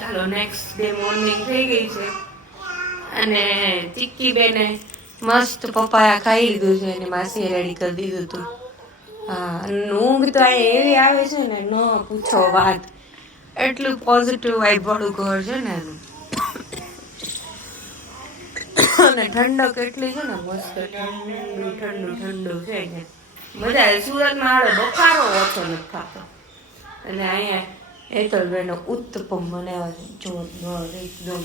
ચાલો next day morning થઈ ગઈ છે. અને ચિક્કી બેને મસ્ત પપાયા ખાઈ લીધું છે અને માસીએ રેડી કરી દીધું હતું. હા ઊંઘ તો અહીંયા એવી આવે છે ને, ન પૂછો વાત. એટલું પોઝિટિવ વાળું ઘર છે ને એનું. અને ઠંડક એટલી છે ને, મસ્ત ઠંડુ ઠંડુ ઠંડુ છે. મજા સુરતમાં આવે બફારો ઓછો નથી થતો અને અહીંયા હેતલબેનો ઉત્તપમ બનાવ્યા જોરદાર એકદમ.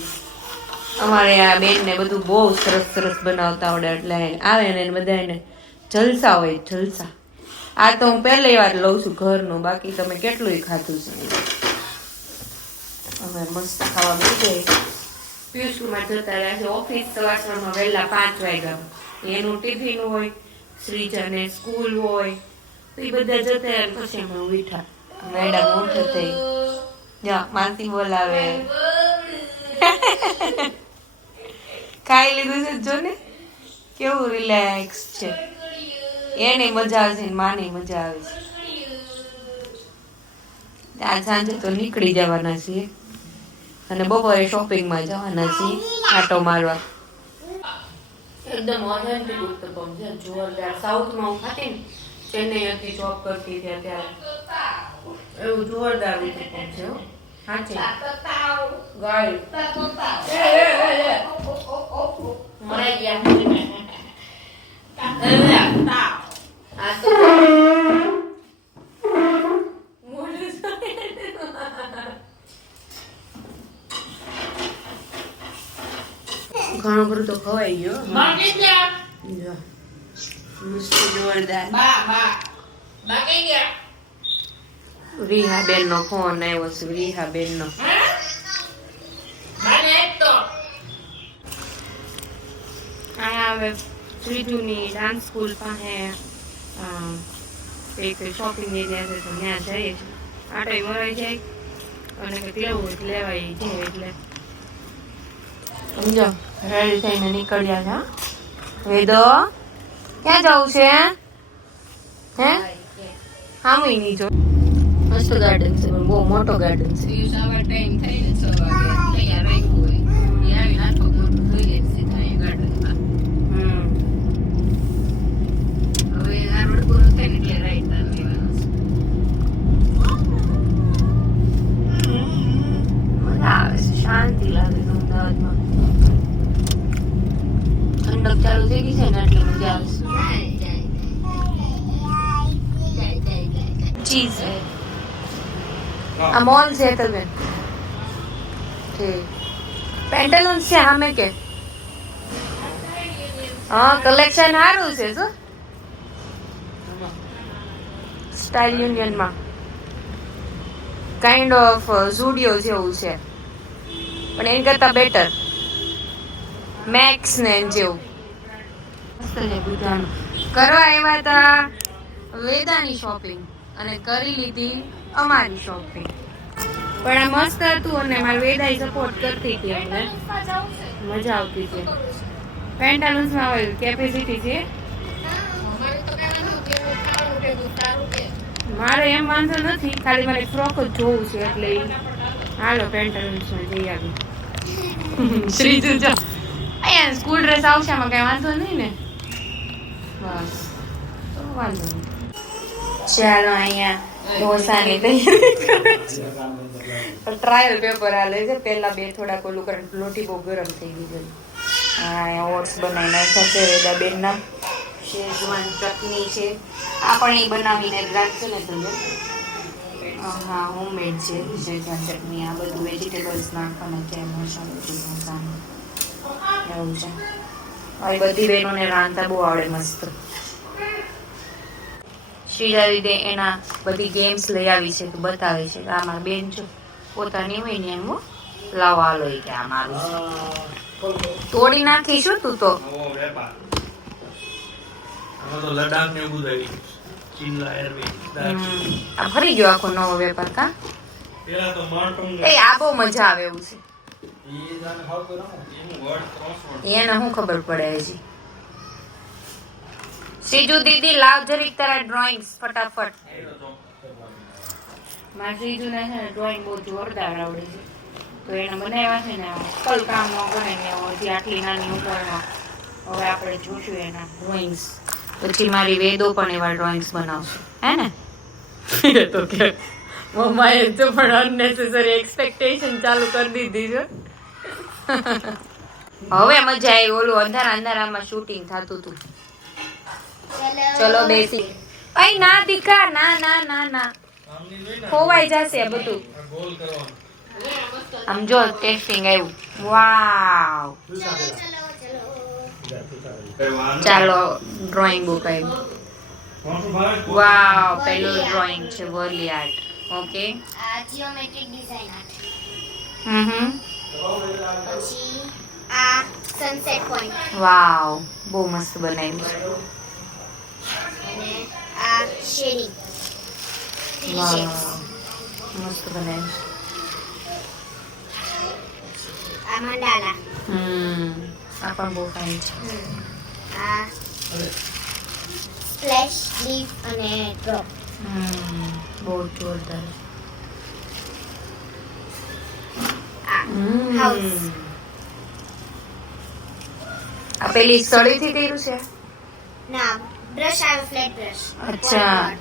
અમારે આ બેનને બધું બહુ સરસ સરસ બનાવતા આવડે, એટલે આવે ને એને બધાને જલસા હોય, જલસા. આ તો હું પહેલી વાર લઉં છું ઘરનું, બાકી તમે કેટલું ખાધું છે. અમે મસ્ત ખાવા બેસી પિયુષમાં જતા રહ્યા છે ઓફિસ સવાર સવારમાં વહેલા પાંચ વાગ્યા. એનું ટિફિન હોય, શ્રીજાને સ્કૂલ હોય, તો એ બધા જતા પછી અમે ઉઠા મેડમ ઉઠે થઈ જા માસી બોલાવે ખાઈ લીધું છે જો ને કેવું રિલેક્સ છે એને મજા આવે છે માને મજા આવે છે આજ સાંજે તો નીકળી જવાના છીએ અને બપોરે શોપિંગમાં જવાના છીએ આટો મારવા એકદમ ઓથેન્ટિક ઉત્તપમ છે જોરદાર સાઉથમાં હું ખાતી ને ચેન્નઈ હતી જોબ કરતી ત્યાં ત્યારે એવું જોરદાર ઉત્તપમ છે હો. સાચે. ગાય. મરાઈ ગયા. આ તો ઘણું ખરું તો ખવાઈ ગયો. મસ્ત જોરદાર રીહા બેન નો ફોન આવ્યો છે રીહા બેન નો અહીંયા ડાન્સ સ્કૂલ પાસે એક શોપિંગ એરિયા છે તો ત્યાં જઈએ આટો મરાઈ જાય અને કંઈક લેવું હોય લેવાય જાય એટલે. સમજો રેડી થઈને નીકળ્યા છે વેદો ક્યાં જવું છે? હે? હામુય નહીં જો. મસ્ત ગાર્ડન છે બહુ મોટો ગાર્ડન છે હમ મજા આવે છે શાંતિ લાગે છે અમદાવાદમાં ઠંડક ચાલુ થઈ ગઈ છે ને એટલે મજા આવે છે ચીઝ છે તમે. પેન્ટાલુન્સ છે સામે કે. હા કલેક્શન સારું છે શું સ્ટાઇલ યુનિયનમાં. કાઇન્ડ ઓફ ઝુડિયો જેવું છે. પણ એની કરતા બેટર મેક્સ ને જેવું. કરવા આવ્યા હતા વેદાની શોપિંગ અને કરી લીધી અમારી શોપિંગ પણ આ મસ્ત હતું અને મારી વેદાઈ સપોર્ટ કરતી હતી અમને. મજા આવતી છે પેન્ટાલુન્સમાં હોય કેપેસિટી છે. મારે એમ વાંધો નથી ખાલી મારે ફ્રોક જ જોવું છે એટલે હાલો પેન્ટાલુન્સમાં જઈ આવી. શ્રીજુ જો અહીંયા સ્કૂલ ડ્રેસ આવશે આમાં કઈ વાંધો નહીં ને? બસ. તો વાંધો નહીં. ચાલો અહીંયા. ઢોસાની તૈયારી ટ્રાયલ પેપર હાલે છે. પહેલા બે થોડાક ઓલું કરે. લોટી બહુ ગરમ થઈ ગઈ છે. હા ઓટ્સ બનાવી નાખ્યા છે વેદાબેનના. શેઝવાન ચટણી છે. આ પણ એ બનાવીને રાખશે ને તમે. હા હોમમેડ છે. શેઝવાન ચટણી આ બધું વેજીટેબલ્સ નાખવાનું છે મસાલો છે મસાલો. એવું છે. બધી બહેનોને રાંધતા બહુ આવડે મસ્ત. શ્રીજાવી દે એના બધી ગેમ્સ લઈ આવી છે તો બતાવે છે કે આ મારા બેન છો. પોતાની હોય ને એમ લાવવા લો કે આ મારું તોડી નાખીશું તું તો. લડાખ ને એવું. આ ફરી ગયો આખો નવો વેપાર કા? એ આ બહુ મજા આવે એવું છે. એને શું ખબર પડે હજી? સીજુ દીદી લાવ જરીક તારા ડ્રોઈંગ્સ ફટાફટ. મારા સીજુ ને છે ને ડ્રોઈંગ બહુ જોરદાર આવડે છે. તો એને બનાવ્યા છે ને કલ કામ ન ગણે ને એવો હજી આટલી નાની ઉંમરમાં. હવે આપણે જોશું એના ડ્રોઈંગ્સ પછી મારી વેદો પણ એવા ડ્રોઈંગ્સ બનાવશે. હે ને? એ તો કે મમ્માએ તો પણ અનનેસેસરી એક્સપેક્ટેશન ચાલુ કરી દીધી છે. હવે મજા આવી ઓલું અંધારા અંધારામાં શૂટિંગ થતું હતું. ચલો બેસી. અઈ ના દીકા ના ના ના ના. આમની જોઈ ને ખોવાઈ જશે આ બધું. આ ગોલ કરવાનું આમ જો ટેસ્ટિંગ આવ્યું. વાવ ચાલો ડ્રોઈંગ બુક આવ્યું કોણ ભાઈ વાવ પેલું ડ્રોઈંગ છે વર્લી આર્ટ ઓકે આ geometric design art hmm. Hmm પછી આ સનસેટ પોઈન્ટ વાવ બહુ મસ્ત બનાવ્યું છે. અને આ શેરી. મસ્ત બનાવ્યું આ મંડાલા હમ આ પણ બહુ ફાઇન છે. આ સ્પ્લેશ લીફ અને ડ્રોપ. હમ બહુ જોરદાર. હાઉસ. આ પેલી સળીથી કર્યું છે? ના. બ્રશ આવ્યો ફ્લેટ બ્રશ અચ્છા.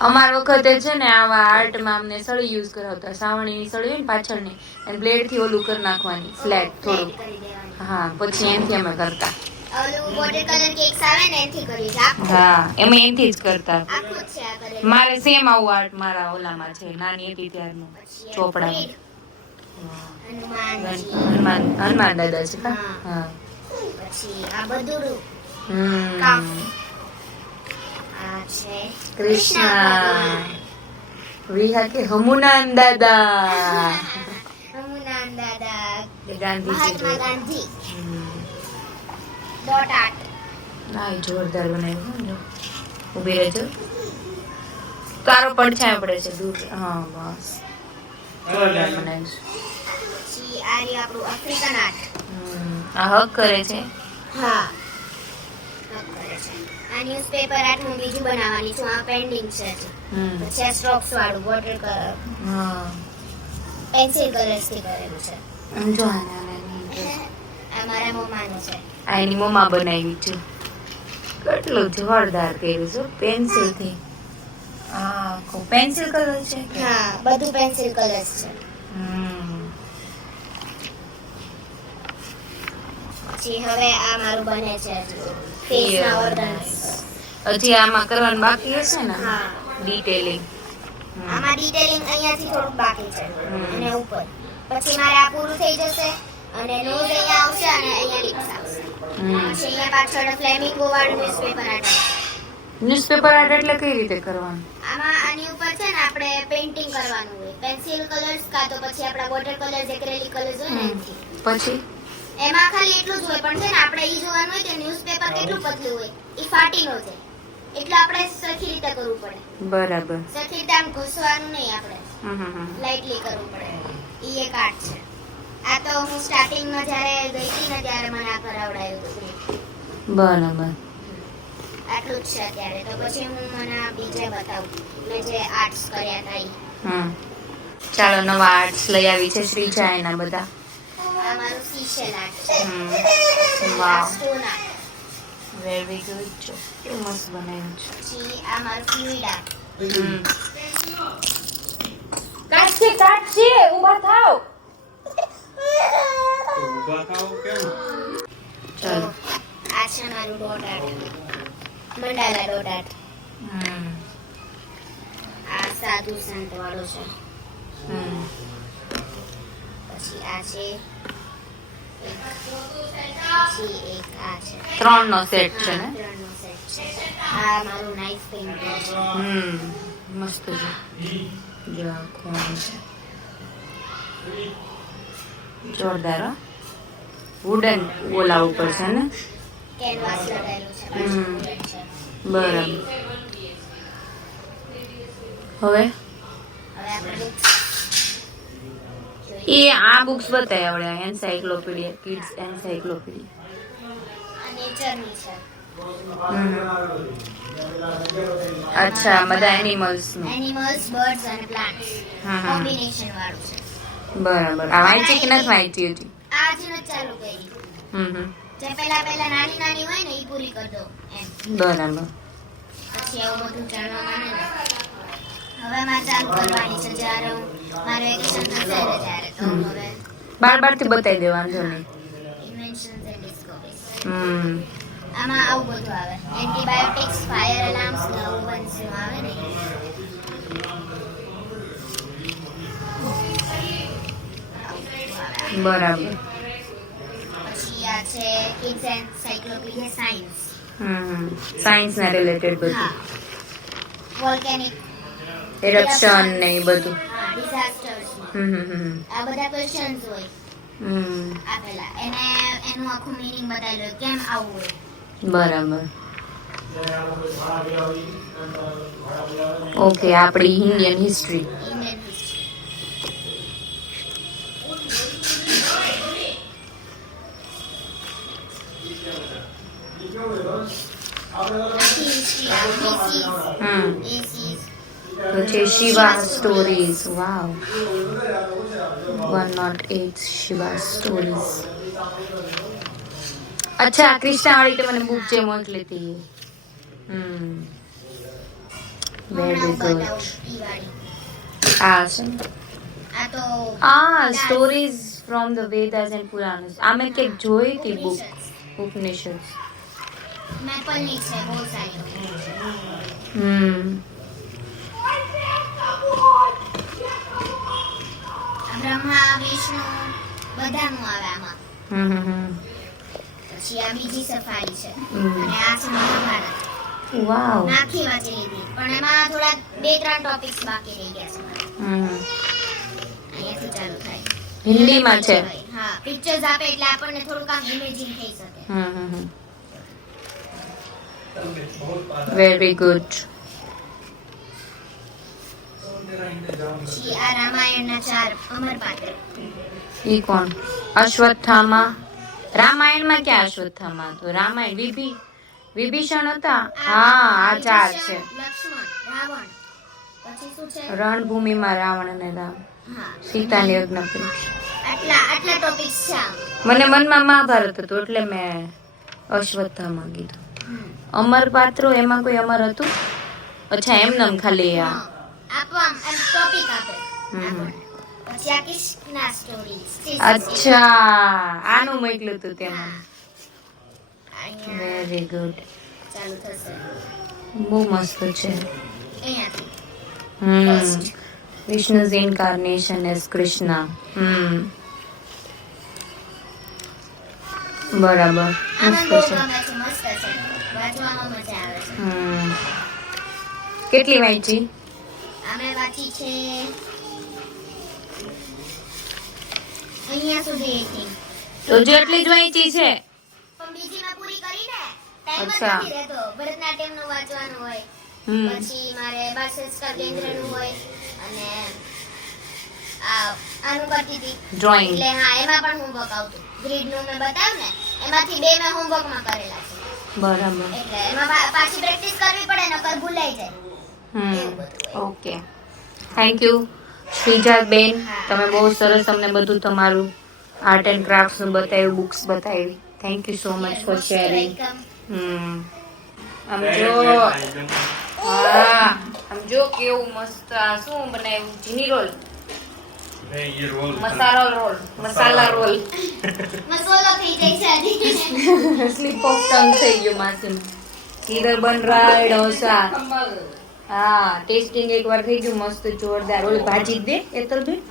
અમાર વખતે છે ને આવા આર્ટમાં અમને સળી યુઝ કરાવતા સાવણીની સળી હોય ને પાછળની અને બ્લેડથી ઓલું કરી નાખવાની ફ્લેટ થોડું. હા પછી એનથી અમે કરતા. મારે સેમ આવું આર્ટ મારા ઓલામાં છે. નાની હતી ત્યારનું. ચોપડા હનુમાન હનુમાન દાદા છે હા. હા. પછી આ બધું હમ. છે કૃષ્ણ વિહા કે હમુનાન દાદા દાદા મહાત્મા ગાંધી ડોટ આર્ટ ના જોરદાર બનાવ્યું હો જો. ઊભી રહેજો. તારો પડછાયો પડે છે દૂર. હા બસ. જોરદાર બનાવ્યું છે પછી આ આપણું આફ્રિકન આર્ટ હમ. આ હક કરે છે. હા. કરે છે. આ ન્યૂઝપેપર આર્ટ હું બીજું બનાવવાની છું. આ પેન્ડિંગ છે. પછી આ સ્ટ્રોક્સ વાળું વોટર કલર પેન્સિલ કલર્સથી કરેલું છે. જો. આ મારા મમ્માનું છે. આ એની મમ્મા બનાવી છે. કેટલું જોરદાર કર્યું છે પેન્સિલથી. પેન્સિલ કલર છે હા બધું પેન્સિલ કલર્સ છે. પછી હવે આ મારું બને છે ઓર્ગન્સ હજી આમાં કરવાનું બાકી હશે ને? હા. ડિટેલિંગ આમાં ડિટેલિંગ અહીંયાથી થોડું બાકી છે. અને ઉપર. પછી મારે આ પૂરું થઈ જશે અને નોઝ અહીંયા આવશે અને અહીંયા લિપ્સ આવશે. પછી અહીંયા પાછળ ફ્લેમિંગો વાળું ન્યૂઝપેપર આર્ટ ન્યૂઝપેપર આર્ટ એટલે કઈ રીતે કરવાનું? આમાં આની ઉપર છે ને આપણે પેઇન્ટિંગ કરવાનું હોય. પેન્સિલ કલર્સ કાં તો પછી આપણા વોટર કલર્સ એક્રેલિક કલર્સ હોય ને પછી? એમાં ખાલી એટલું જ હોય પણ છે ને આપણે એ જોવાનું હોય કે ન્યૂઝપેપર કેટલું પતલું હોય એ ફાટી છે. એટલે આપણે સરખી રીતે કરવું પડે. બરાબર. સરખી રીતે આમ ઘૂસવાનું નહીં આપણે. લાઇટલી કરવું પડે. એ એક આર્ટ છે. આ તો હું સ્ટાર્ટિંગમાં જ્યારે ગઈ હતી ને ત્યારે મને આ કરાવડાયું હતું. બરાબર. આટલું જ છે અત્યારે. તો પછી હું મને બીજે બતાવું. મેં જે આર્ટ્સ કર્યા હતા એ ચાલો નવા આર્ટ્સ લઈ આવી છે શ્રી ચાયના બધા. આ મારું સીશેલ આર્ટ છે wow stone art very good છે મસ્ત બનાવ્યું છે. પછી આ મારું ફ્લુઇડ આર્ટ કાઢશે કાઢશે ઊભા થાવ. ઊભા થાવ કેમ ચાલો. આ છે મારું dot art mandala dot art hmm. આ સાધુ સંત વાળો છે. પછી આ છે ત્રણ નો સેટ છે ને? આ મારું નાઇફ પેઇન્ટિંગ હમ મસ્ત છે. જો કોણ છે? જોરદાર વુડન ઓલા ઉપર છે ને? કેનવાસ લગાવેલું છે. બરાબર. હવે હવે આપણે books જોઈએ. એ આ બુક્સ બતાવ્યા આવડે એન્સાઇક્લોપીડિયા કિડ્સ એન્સાઇક્લોપીડિયા અચ્છા બધા એનિમલ્સ એનિમલ્સ બર્ડ્સ અને પ્લાન્ટ્સ. કોમ્બિનેશન વાળું છે. બરાબર. આ વાંચી કે નથી વાંચી હતી આજનો જ ચાલુ કરી. હમ હમ. જે પહેલા પહેલા નાની નાની હોય ને એ પૂરી કરી દો બરાબર. પછી આવું બધું જાણવા માંડે હવે મારે ચાલુ કરવાની છે જ્યારે હું મારે વેકેશન થશે ત્યારે તો હવે બાર બારથી બતાવી દેવાનું એન્ડ ડિસ્કવરીઝ આમાં આવું બધું આવે. એન્ટીબાયોટિક્સ ફાયર ઓવન્સ આવે ને. બરાબર. પછી આ છે kids encyclopedia science hmm science ના રિલેટેડ બધું. વોલ્કેનિક એરપ્શન ને એ બધું. હમ હમ હમ આ બધા ક્વેશ્ચન્સ હોય. આપેલા એને એનું આખું મીનિંગ બતાવેલું કેમ આવું હોય? બરાબર. ઓકે આપણી ઇન્ડિયન હિસ્ટ્રી ઇન્ડિયન હિસ્ટ્રી આખી history આ BCs, હમ ACs, પછી Shiva stories wow one not at Shiva stories અચ્છા કૃષ્ણાવાળી તે મને બુક જે મોકલી હતી હમ વેરી હમણાં હું ગુડ બતાવું ઈ વાળી. આ છે ને? આ તો આ stories from the Vedas and Puranas આ મેં ક્યાંક જોઈ હતી બુક ઉપનિષદ મેપલની છે બહુ સારી હમ બ્રહ્મા વિષ્ણુ બધાનું આવે આમાં. પછી આ બીજી સફારી છે. અને આ છે મહાભારત. વાવ. નાખી વાંચી લીધી. પણ એમાં થોડા બે ત્રણ ટોપિક્સ બાકી રહી ગયા છે. અહીંયાથી ચાલુ થાય. હિન્દીમાં છે. હા પિક્ચર્સ આપે એટલે આપણને થોડુંક આમ ઇમેજિંગ થઈ શકે. હમ હમ હમ. વેરી ગુડ પછી આ રામાયણના ચાર અમર પાત્ર ઈ કોણ? અશ્વત્થામા? રામાયણમાં ક્યાં અશ્વત્થામા તો રામાયણ વિભી વિભીષણ હતા? હા આ ચાર છે. રણભૂમિમાં રાવણ અને રામ. સીતાની યજ્ઞ આટલા આટલા ટોપિક્સ છે મને મનમાં મહાભારત હતું એટલે મેં અશ્વત્થામા કીધું. અમર પાત્રો એમાં કોઈ અમર હતું? અચ્છા એમ નામ ખાલી આ. આપવા આમ ટોપિક આપે. પછી આ કૃષ્ણા સ્ટોરીઝ અચ્છા આનું મોકલ્યું હતું તેમાં. વેરી ગુડ ચાલુ થશે. બહુ મસ્ત છે. હમ. વિષ્ણુ's incarnation as Krishna. હમ. બરાબર. મસ્ત છે. કેટલી વાંચી? અમે વાંચી છે. અહીંયા સુધી હતી. તો જેટલી જ વાંચી છે. પણ બીજી મેં પૂરી કરી ને ટાઈમ જ નથી રહેતો. ભરતનાટ્યમનું વાંચવાનું હોય પછી મારે બાળ સંસ્કાર કેન્દ્રનું હોય અને આનું કરતી હતી. એટલે હા એમાં પણ હોમવર્ક આવતું. ગ્રીડનું મેં બતાવ્યું ને એમાંથી બે મેં હોમવર્કમાં કરેલા છે. બરાબર. એટલે એમાં પાછી પ્રેક્ટિસ કરવી પડે નકર ભૂલાઈ જાય. ઓકે. થેન્ક યુ શ્રીજા બેન તમે બહુ સરસ અમને બધું તમારું આર્ટ એન્ડ ક્રાફ્ટનું બતાવ્યું બુક્સ બતાવી. Thank you so much for sharing hmm. આમ જો હા આમ જો કેવું મસ્ત આ શું બનાવ્યું? ચીની roll masala roll masala roll મસાલો થઈ જાય છે સ્લીપ ઓફ ટંગ થઈ ગયું માસીનું કિધર બન રહા ઢોસા હા ટેસ્ટિંગ એકવાર થઈ ગયું મસ્ત જોરદાર. ઓલી ભાજી દે એતલ ભાઈ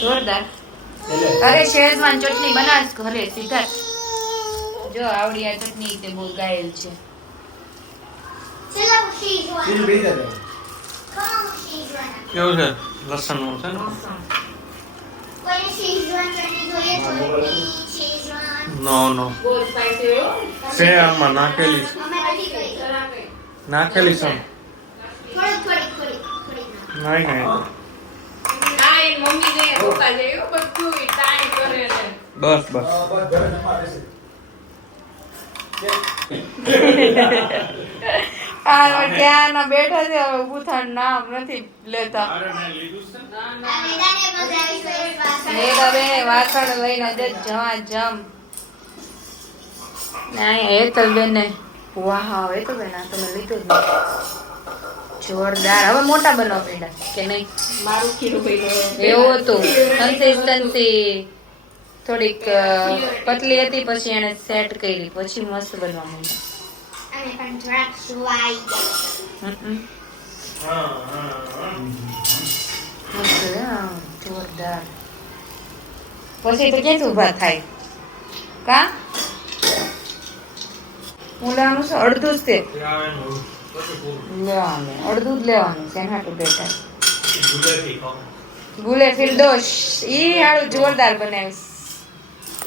જોરદાર. અરે શેઝવાન ચટણી બનાવીશ ઘરે સીધા જો. આવડી આ ચટણી તે બહુ ગાયેલ છે? કેવું છે? લસણનું છે. નો? નો સે આમાં નાખેલી છે. નાખેલી છે. નહીં નહીં. ને બસ બસ. આ બેઠા છે હવે નામ નથી લેતા. અરે મેં ને. આ મેદાને મજા આવી છે. વાસણ. લઈને જ જવા જમ. ના હેતલ બેને વાહ હેતલ બેન આ તમે લીધું જ. જોરદાર. હવે મોટા બનવા માંડ્યા કે નહીં? મારું ખીરું એવું હતું. કન્સિસ્ટન્સી થોડીક પતલી હતી પછી એને સેટ કરી. પછી મસ્ત બનવા માંડ્યા. જોરદાર. પછી તો ક્યાંથી ઊભા થાય? કા? મૂલાનું છે અડધું જ તે. લેવાનું. અડધું જ લેવાનું છે એના ટુ બેટર. ગુલે ફિરદોશ ઈ હાલ જોરદાર બનાવીશ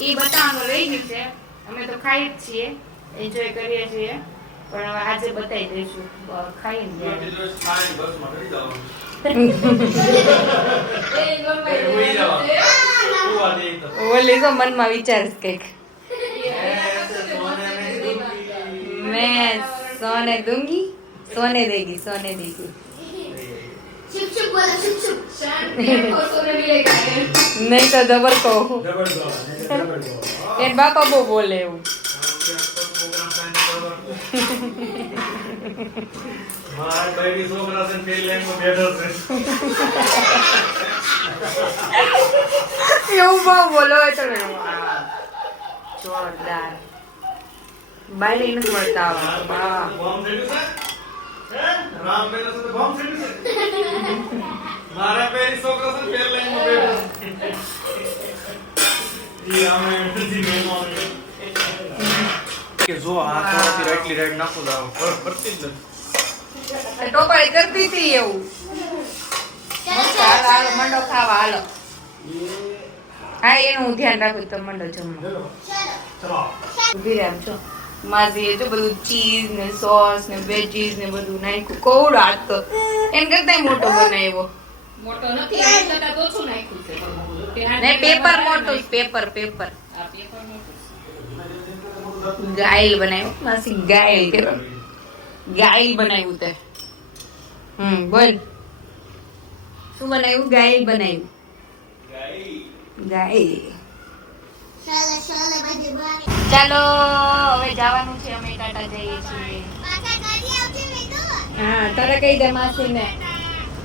ઈ બતાવવાનું લઈ ગયું છે. અમે તો ખાઈ જ છીએ. એન્જોય કરીએ છીએ. પણ હવે આજે બતાવી દઈશું. ખાઈ ઓલી તો મનમાં વિચારીશ કંઈક. दूंगी। મેં સોને सोने સોને દેગી સોને દેગી શુક શુક બોલો શુક શુક. નહીં તો ડબલ કહો. એ બાપા બહુ બોલે એવું. એવું બહુ બોલો તો જોરદાર બાયડી નથી મળતા? મારા છોકરા છે બેઠો જો આ રાઈટલી રાઈટ નાખો ફરતી જ નથી. ટોપાળી કરતી હતી એવું હાલો મંડો ખાવા હાલો હા એનું હું ધ્યાન રાખું તમે મંડો જમવા ચલો. ઊભી રહ્યા છો માઝીએ જો બધું ચીઝ ને સોસ ને વેજીસ ને બધું નાખ્યું. કોવડો હાથ તો એમ કરતા મોટો બનાવ્યો. મોટો નથી એની કરતાં તો ઓછું નાખ્યું છે. ને પેપર મોટો પેપર પેપર. આ પેપર મોટું ગાયલ બનાવ્યું. માસી ગાયલ કે ગાયલ બનાવ્યું તે. હમ બોલ. શું બનાવ્યું? ગાયલ બનાવ્યું. ગાયલ. ચાલો, હવે જવાનું છે, અમે ટાટા જઈએ છીએ. હા દે માસી ને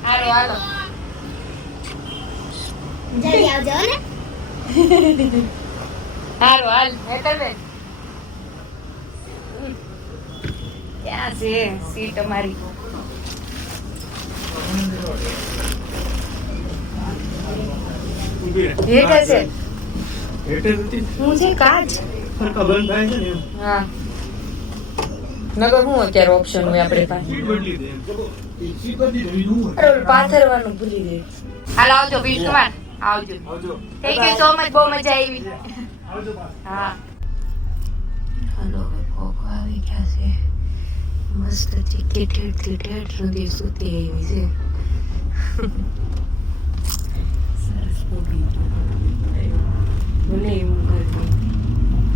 હાલો હાલો જલ્દી ક્યાં છે સીટ અમારી હેઠે છે. હું છે કાચ. હા. નગર હું અત્યારે ઓપ્શન હોય આપણી પાસે? પાથરવાનું ભૂલી ગઈ. હાલો આવજો વિષ્ણુમાન આવજો. આવજો. થેન્ક યુ સો મચ બહુ મજા આવી. હા. હાલો હવે ભોગો આવી ગયા છે. મસ્ત ટિકિટ ઠેઠ સુધી સૂતી આવી છે સરસ મૂવી ભલે એવું કરતું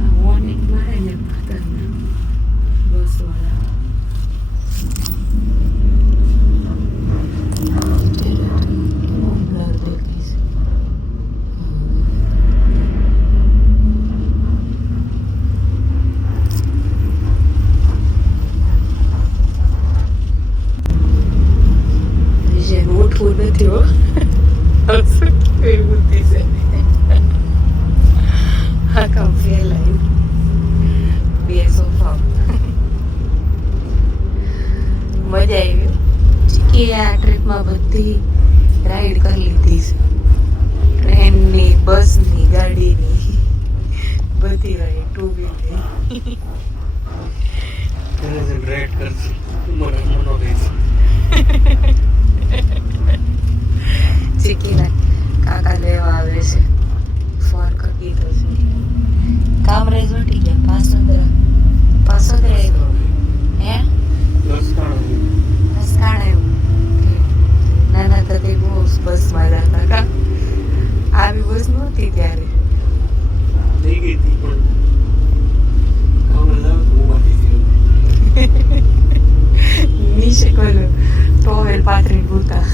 આ warning મારે ને ખતરનાક બસ વાળા બ્લર દેખાય છે જે ઉઠવું નથી હો કેવી બુદ્ધિ છે આ કામ ફેલાયું બે સોફા મજા આવી ચીકી આ ટ્રીપમાં બધી રાઈડ કરી લીધી છે ટ્રેનની બસની ગાડીની બધી રાઈડ ટુ વ્હીલની રાઈડ કરશે. મને મનો. ચીકીના કાકા લેવા આવે છે ફોન કરી દીધો છે કામ ઉઠી બસમાં જતા હતા. આવી બસ નહોતી ત્યારે. નીચે કોઈનું ટોવેલ પાથરી ભૂતા.